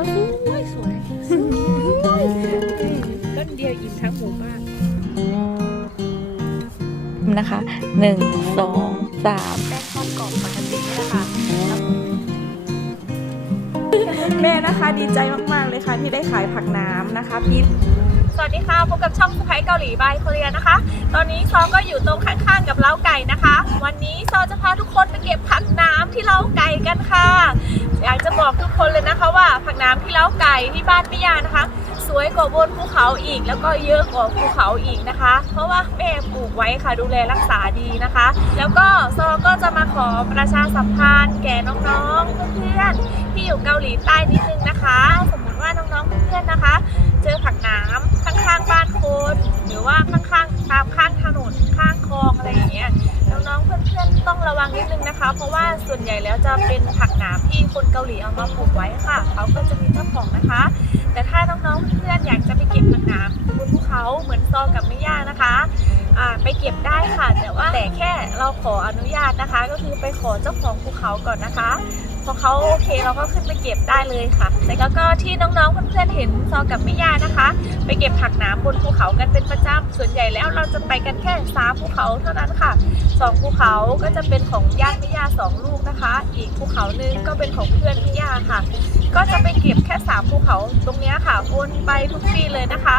ก็สวยสวยสวยต้นเดียวอิ่มทั้งหมู่บ้านนะคะหนึ่งสองสามแป้งทอดกรอบปกตินี่แหละค่ะแม่นะคะดีใจมาก ๆ เลยค่ะที่ได้ขายผักน้ำนะคะพี่ วัสดีค่ะ พบกับช่องสไปเกาหลีบายโคเรียนะคะ ตอนนี้ซอก็อยู่ตรงข้างๆกับเล้าไก่นะคะ วันนี้ซอจะพาทุกคนไปเก็บผักน้ำที่เล้าไก่กันค่ะ อยากจะบอกทุกคนเลยนะคะว่าผักน้ำที่เล้าไก่ที่บ้านพี่ยานะคะ สวยกว่าบนภูเขาอีก แล้วก็เยอะกว่าภูเขาอีกนะคะ เพราะว่าแม่ปลูกไว้ค่ะดูแลรักษาดีนะคะ แล้วก็ซอก็จะมาขอประชาสัมพันธ์แก่น้องๆเพื่อนๆที่อยู่เกาหลีใต้นิดนึงนะคะ วนใหญ่แล้วจะเป็นผักหนามที่คนเกาหลีเอามาปลูกไว้ค่ะ เขาก็จะมีเจ้าของนะคะ แต่ถ้าน้องๆเพื่อนๆอยากจะไปเก็บผักน้ำบนภูเขาเหมือนซอกับไม่ยากนะคะอ่าไปเก็บได้ค่ะ แต่ว่าแต่แค่เราขออนุญาตนะคะ ก็คือไปขอเจ้าของภูเขาก่อนนะคะ พอเขาโอเคเราก็ขึ้นไปเก็บได้เลยค่ะแล้วก็ที่น้องๆเพื่อนๆเห็นซอกับไม่ยานะคะ ไปเก็บผักน้ำบนภูเขากันเป็นประจำส่วนใหญ่แล้วเราจะไปกันแค่สามภูเขาเท่านั้นค่ะสองภูเขาก็จะเป็นของญาติไม่ยาสองลูกนะคะ อีกภูเขานึงก็เป็นของเพื่อนพี่ยาค่ะ ก็จะไปเก็บแค่สามภูเขาตรงนี้ค่ะวนไปทุกปีเลยนะคะ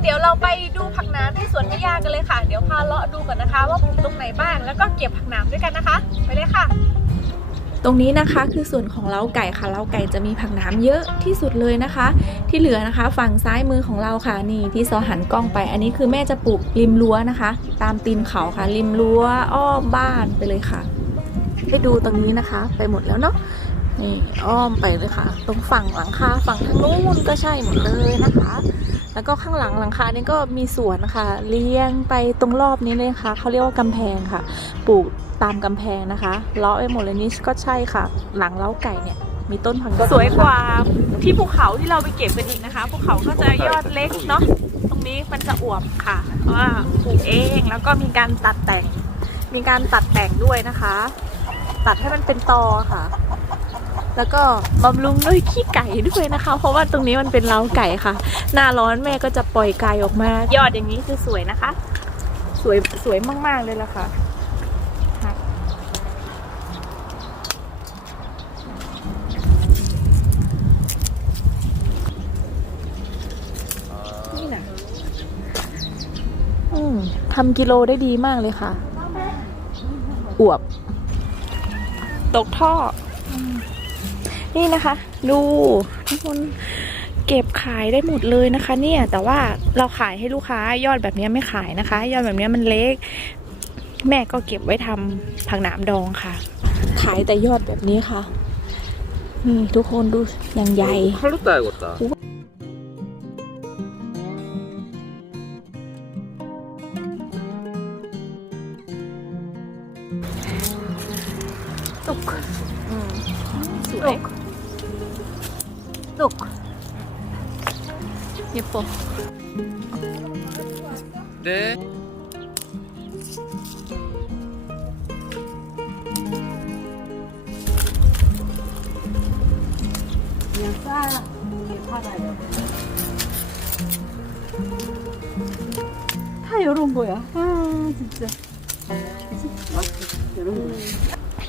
เดี๋ยวเราไปดูผักน้ำที่สวนพี่ยากันเลยค่ะ เดี๋ยวพาเลาะดูก่อนนะคะ ว่าปลูกตรงไหนบ้างแล้วก็เก็บผักน้ำด้วยกันนะคะ ไปเลยค่ะ ตรงนี้นะคะคือส่วนของเล้าไก่ค่ะเล้าไก่จะมีผักน้ำเยอะที่สุดเลยนะคะ ที่เหลือนะคะฝั่งซ้ายมือของเราค่ะนี่ที่ซอหันกล้องไป อันนี้คือแม่จะปลูกริมรั้วนะคะ ตามตีนเขาค่ะ ริมรั้วอ้อมบ้านไปเลยค่ะไปดูตรงนี้นะคะ ไปหมดแล้วเนาะนี่อ้อมไปเลยค่ะ ตรงฝั่งหลังคาฝั่งทางนู้นก็ใช่หมดเลยนะคะ แล้วก็ข้างหลังหลังคานี่ก็มีสวนนะคะเลี้ยงไปตรงรอบนี้เลยค่ะเขาเรียกว่ากำแพงค่ะ ปลูกตามกำแพงนะคะเลาะไปหมดเลยนี่ก็ใช่ค่ะ หลังเล้าไก่เนี่ยมีต้นพังสวยกว่าที่ภูเขาที่เราไปเก็บกันอีกนะคะภูเขาก็จะยอดเล็กเนาะตรงนี้มันจะอวบค่ะเพราะว่าปลูกเองแล้วก็มีการตัดแต่ง มีการตัดแต่งด้วยนะคะ ตัดให้มันเป็นตอค่ะ แล้วก็บำรุงด้วยขี้ไก่ด้วยนะคะ เพราะว่าตรงนี้มันเป็นเล้าไก่ค่ะ หน้าร้อนแม่ก็จะปล่อยไก่ออกมา ยอดอย่างนี้คือสวยนะคะ สวยสวยมาก ๆ เลยล่ะค่ะนี่นะอืมทำกิโลได้ดีมากเลยค่ะ อวบ ตกท่ออืม นี่นะคะ ดูทุกคนเก็บขายได้หมดเลยนะคะ เนี่ยแต่ว่าเราขายให้ลูกค้ายอดแบบนี้ไม่ขายนะคะ ยอดแบบนี้มันเล็ก แม่ก็เก็บไว้ทำผักหนามดองค่ะ ขายแต่ยอดแบบนี้ค่ะ นี่ทุกคนดูอย่างใหญ่ 예뻐. 네. 다 이런 거야. 아, 진짜.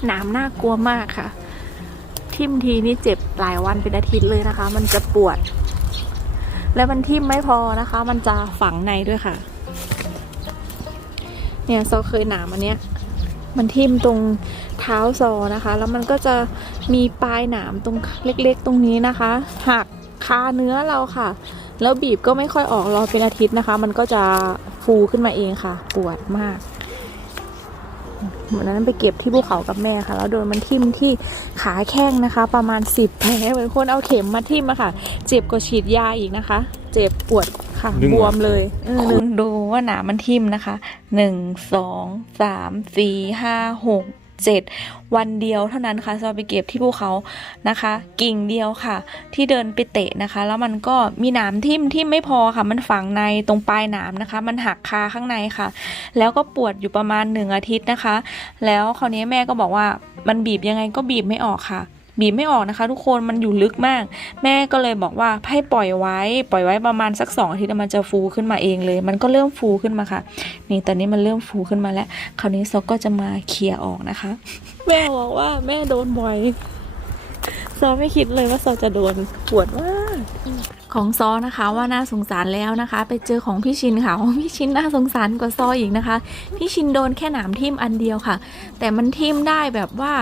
หนามน่ากลัวมากค่ะ ทิ่มทีนี่เจ็บหลายวันเป็นอาทิตย์เลยนะคะ มันจะปวด และมันทิ่มไม่พอนะคะ มันจะฝังในด้วยค่ะ เนี่ยซอเคยหนามอันเนี้ย มันทิ่มตรงเท้าซอนะคะ แล้วมันก็จะมีปลายหนามตรงเล็กๆ ตรงนี้นะคะหักคาเนื้อเราค่ะ แล้วบีบก็ไม่ค่อยออกรอเป็นอาทิตย์นะคะ มันก็จะฟูขึ้นมาเองค่ะ ปวดมาก วันนั้นไปเก็บที่ภูเขากับแม่ค่ะ แล้วโดนมันทิ่มที่ขาแข้งนะคะ ประมาณสิบแผลเหมือนคนเอาเข็มมาทิ่มอะค่ะ เจ็บกว่าฉีดยาอีกนะคะ เจ็บปวดค่ะดึงบเหรอวมเลยเออดูว่าหนามันทิ่มนะคะหนึ่งสองสามสี่ห้าหก 7 วันเดียวเท่านั้นค่ะซอไปเก็บที่ภูเขานะคะ กิ่งเดียวค่ะ ที่เดินไปเตะนะคะ แล้วมันก็มีหนามทิ่มที่ไม่พอค่ะ มันฝังในตรงปลายหนามนะคะ มันหักคาข้างในค่ะ แล้วก็ปวดอยู่ประมาณหนึ่งอาทิตย์นะคะ แล้วคราวนี้แม่ก็บอกว่ามันบีบยังไงก็บีบไม่ออกค่ะ บีบไม่ออกนะคะ ทุกคนมันอยู่ลึกมาก แม่ก็เลยบอกว่าให้ปล่อยไว้ ปล่อยไว้ประมาณสักสองอาทิตย์แล้วมันจะฟูขึ้นมาเองเลย มันก็เริ่มฟูขึ้นมาค่ะ นี่ตอนนี้มันเริ่มฟูขึ้นมาแล้ว คราวนี้ซอกก็จะมาเคลียร์ออกนะคะ แม่บอกว่าแม่โดนบ่อยซอไม่คิดเลยว่าซอจะโดนปวดมากของซอนะคะว่าน่าสงสารแล้วนะคะ ไปเจอของพี่ชินค่ะของพี่ชินน่าสงสารกว่าซออีกนะคะ พี่ชินโดนแค่หนามทิ่มอันเดียวค่ะ แต่มันทิ่มได้แบบว่า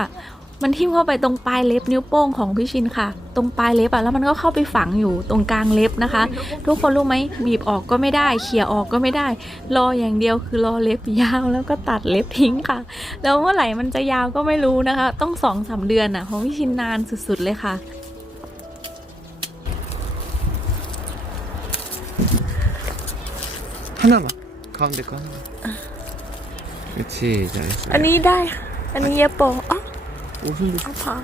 มันทิ่มเข้าไปตรงปลายเล็บนิ้วโป้งของพี่ชินค่ะ ตรงปลายเล็บอะแล้วมันก็เข้าไปฝังอยู่ตรงกลางเล็บนะคะ ทุกคนรู้ไหมบีบออกก็ไม่ได้เขี่ยออกก็ไม่ได้ รออย่างเดียวคือรอเล็บยาวแล้วก็ตัดเล็บทิ้งค่ะ แล้วเมื่อไหร่มันจะยาวก็ไม่รู้นะคะ ต้องสองสามเดือนอะของพี่ชินนานสุดๆเลยค่ะ 하나만 가운데 거 하나 그렇지 잘했어 อันนี้ได้ค่ะอันนี้เย็บโปะอ๋อ 옷은 좀 아파.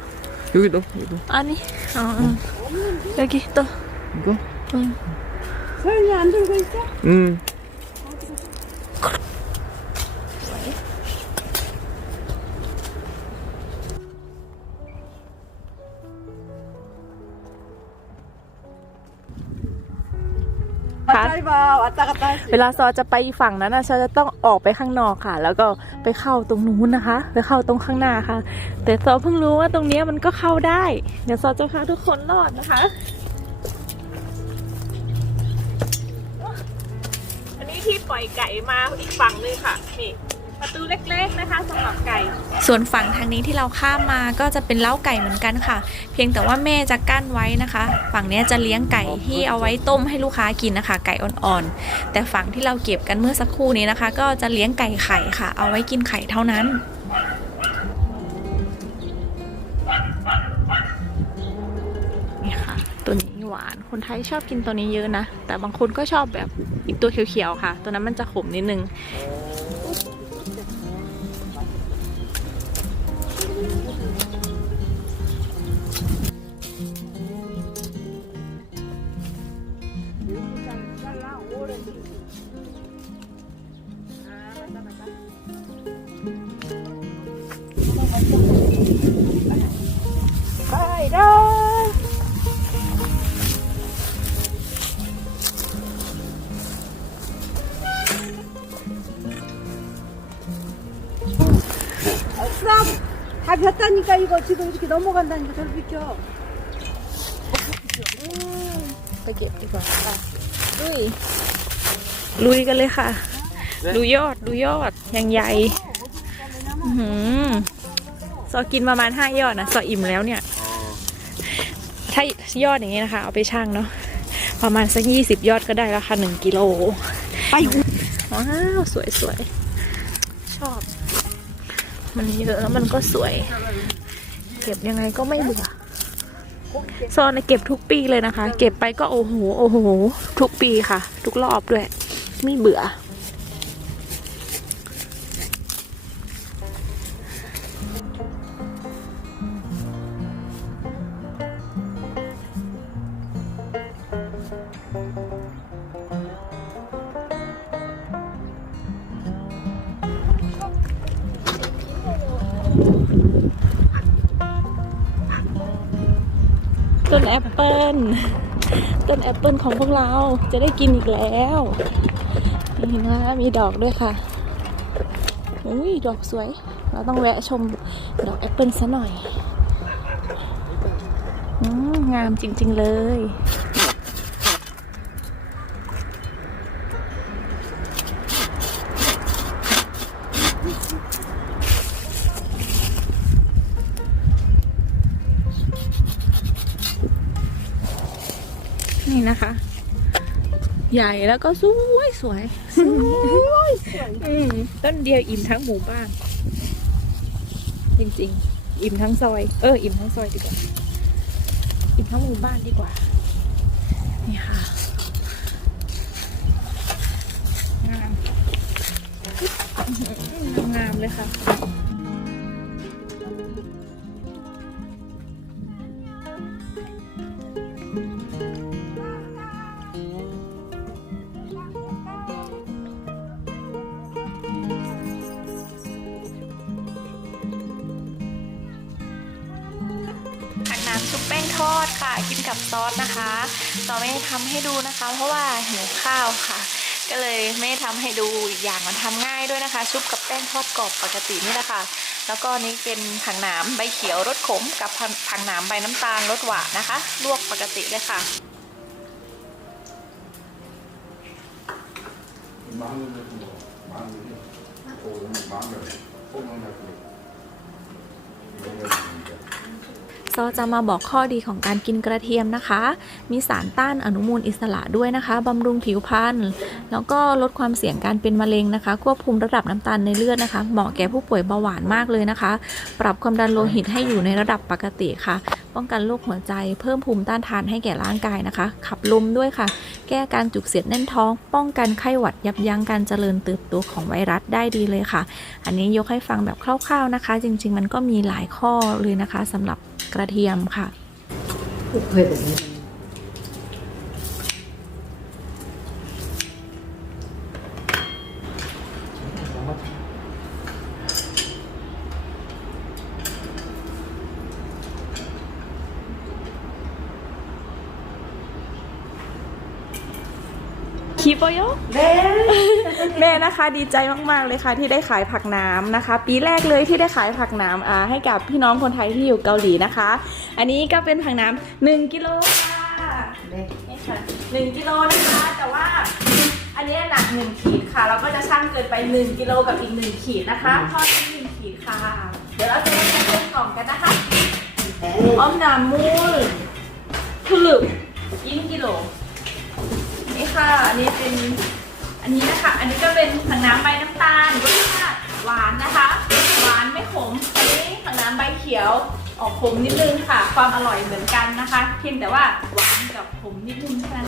여기 넣어, 이거. 아니, 어, 응. 여기 또. 이거? 응. 설이 안 들고 있어? 응. ใเปลาอัวลาซอจะไปฝั่งนั้นนะซอจะต้องออกไปข้างนอกค่ะ แล้วก็ไปเข้าตรงนู้นนะคะ ไปเข้าตรงข้างหน้าค่ะ แต่ซอเพิ่งรู้ว่าตรงนี้มันก็เข้าได้ เดี๋ยวซอจะพาทุกคนรอดนะคะ อันนี้ที่ปล่อยไก่มาอีกฝั่งนึงค่ะ นี่ ประตูเล็กๆนะคะสำหรับไก่ ส่วนฝั่งทางนี้ที่เราข้ามมาก็จะเป็นเล้าไก่เหมือนกันค่ะ เพียงแต่ว่าแม่จะกั้นไว้นะคะ ฝั่งเนี้ยจะเลี้ยงไก่ที่เอาไว้ต้มให้ลูกค้ากินนะคะ ไก่อ่อนๆ แต่ฝั่งที่เราเก็บกันเมื่อสักครู่นี้นะคะ ก็จะเลี้ยงไก่ไข่ค่ะ เอาไว้กินไข่เท่านั้นนี่ค่ะ ตัวนี้หวานคนไทยชอบกินตัวนี้เยอะนะ แต่บางคนก็ชอบแบบอีกตัวเขียวๆค่ะ ตัวนั้นมันจะขมนิดนึง เด้อ 다 폈다니까 이거 지금 이렇게 넘어간다니까 저를 비켜 ไปเก็บดีกว่าค่ะลุย ลุยกันเลยค่ะ ดูยอด ดูยอดยังใหญ่อื้อหือซอกินประมาณห้ายอดนะซออิ่มแล้วเนี่ย ถ้ายอดอย่างนี้นะคะ เอาไปช่างเนาะประมาณสักยี่สิบยอดก็ได้แล้วค่ะหนึ่งกิโลไปว้าวสวยสวยชอบ มันเยอะแล้วมันก็สวย เก็บยังไงก็ไม่เบื่อซอนเก็บทุกปีเลยนะคะ เก็บไปก็โอ้โหโอ้โหทุกปีค่ะ ทุกรอบด้วย ไม่เบื่อ ต้นแอปเปิลต้นแอปเปิลของพวกเราจะได้กินอีกแล้วนี่นะมีดอกด้วยค่ะอุ้ยดอกสวย เราต้องแวะชมดอกแอปเปิลซะหน่อยองามจริง ๆ เลย นี่นะคะ ใหญ่แล้วก็สวยสวยสวยสวยอืมต้นเดียวอิ่มทั้งหมู่บ้าน จริงๆ อิ่มทั้งซอย เออ อิ่มทั้งซอยดีกว่า อิ่มทั้งหมู่บ้านดีกว่า นี่ค่ะงามอื้อหืองามๆเลยค่ะำซุปแป้งทอดค่ะ กินกับซอสนะคะซอไม่ได้ทำให้ดูนะคะ เพราะว่าหิวข้าวค่ะ ก็เลยไม่ได้ทำให้ดูอีกอย่างมันทำง่ายด้วยนะคะชุบกับแป้งทอดกรอบปกตินี่แหละค่ะแล้วก็นี่เป็นผังหนามใบเขียวรสขมกับผังหนามใบน้ำตาลรสหวานนะคะ ลวกปกติเลยค่ะ마늘 ซอจะมาบอกข้อดีของการกินกระเทียมนะคะ มีสารต้านอนุมูลอิสระด้วยนะคะบำรุงผิวพรรณแล้วก็ลดความเสี่ยงการเป็นมะเร็งนะคะ ควบคุมระดับน้ำตาลในเลือดนะคะ เหมาะแก่ผู้ป่วยเบาหวานมากเลยนะคะ ปรับความดันโลหิตให้อยู่ในระดับปกติค่ะ ป้องกันโรคหัวใจ เพิ่มภูมิต้านทานให้แก่ร่างกายนะคะ ขับลมด้วยค่ะ แก้การจุกเสียดแน่นท้อง ป้องกันไข้หวัดยับยั้งการเจริญเติบโตของไวรัสได้ดีเลยค่ะ อันนี้ยกให้ฟังแบบคร่าวๆนะคะ จริง ๆ มันก็มีหลายข้อเลยนะคะสำหรับ กระเทียมค่ะ คีปโยแม่นะคะดีใจมากๆเลยค่ะ ที่ได้ขายผักน้ำนะคะ ปีแรกเลยที่ได้ขายผักน้ำอ่าให้กับพี่น้องคนไทยที่อยู่เกาหลีนะคะ อันนี้ก็เป็นผักน้ำหนึ่งกิโลค่ะนี่ค่ะหนึ่งกิโลนะคะ แต่ว่าอันนี้หนักหนึ่งขีดค่ะ เราก็จะชั่งเกินไปหนึ่งกิโลกับอีกหนึ่งขีดนะคะทอดที่หนึ่งขีดค่ะ เดี๋ยวเราจะมาเตรียมกล่องกันนะคะอ้อมนามูลทุลุบยินกิโล นี่ค่ะ อันนี้เป็น อันนี้นะคะ อันนี้ก็เป็นผังน้ำใบน้ำตาลรสชาติหวานนะคะ หวานไม่ขม อันนี้ผังน้ำใบเขียว ออกขมนิดนึงค่ะ ความอร่อยเหมือนกันนะคะ เพียงแต่ว่าหวานกับขมนิดนึงเท่านั้น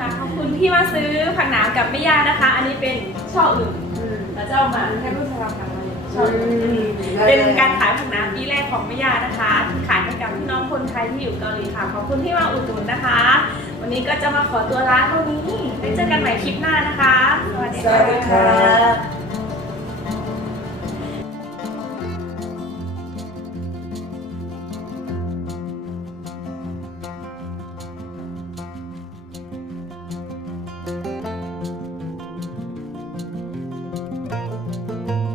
ค่ะขอบคุณที่มาซื้อผักหนามกับแม่ย่านะคะ อันนี้เป็นช่ออื่นแล้วจะเอามาให้ผู้ชมทำมาช่ออื่นเป็นการขายผักหนามปีแรกของแม่ย่านะคะที่ขายให้กับพี่น้องคนไทยที่อยู่เกาหลีค่ะ ขอบคุณที่มาอุดหนุนนะคะ วันนี้ก็จะมาขอตัวลาเท่านี้ไว้เจอกันใหม่คลิปหน้านะคะ สวัสดีค่ะ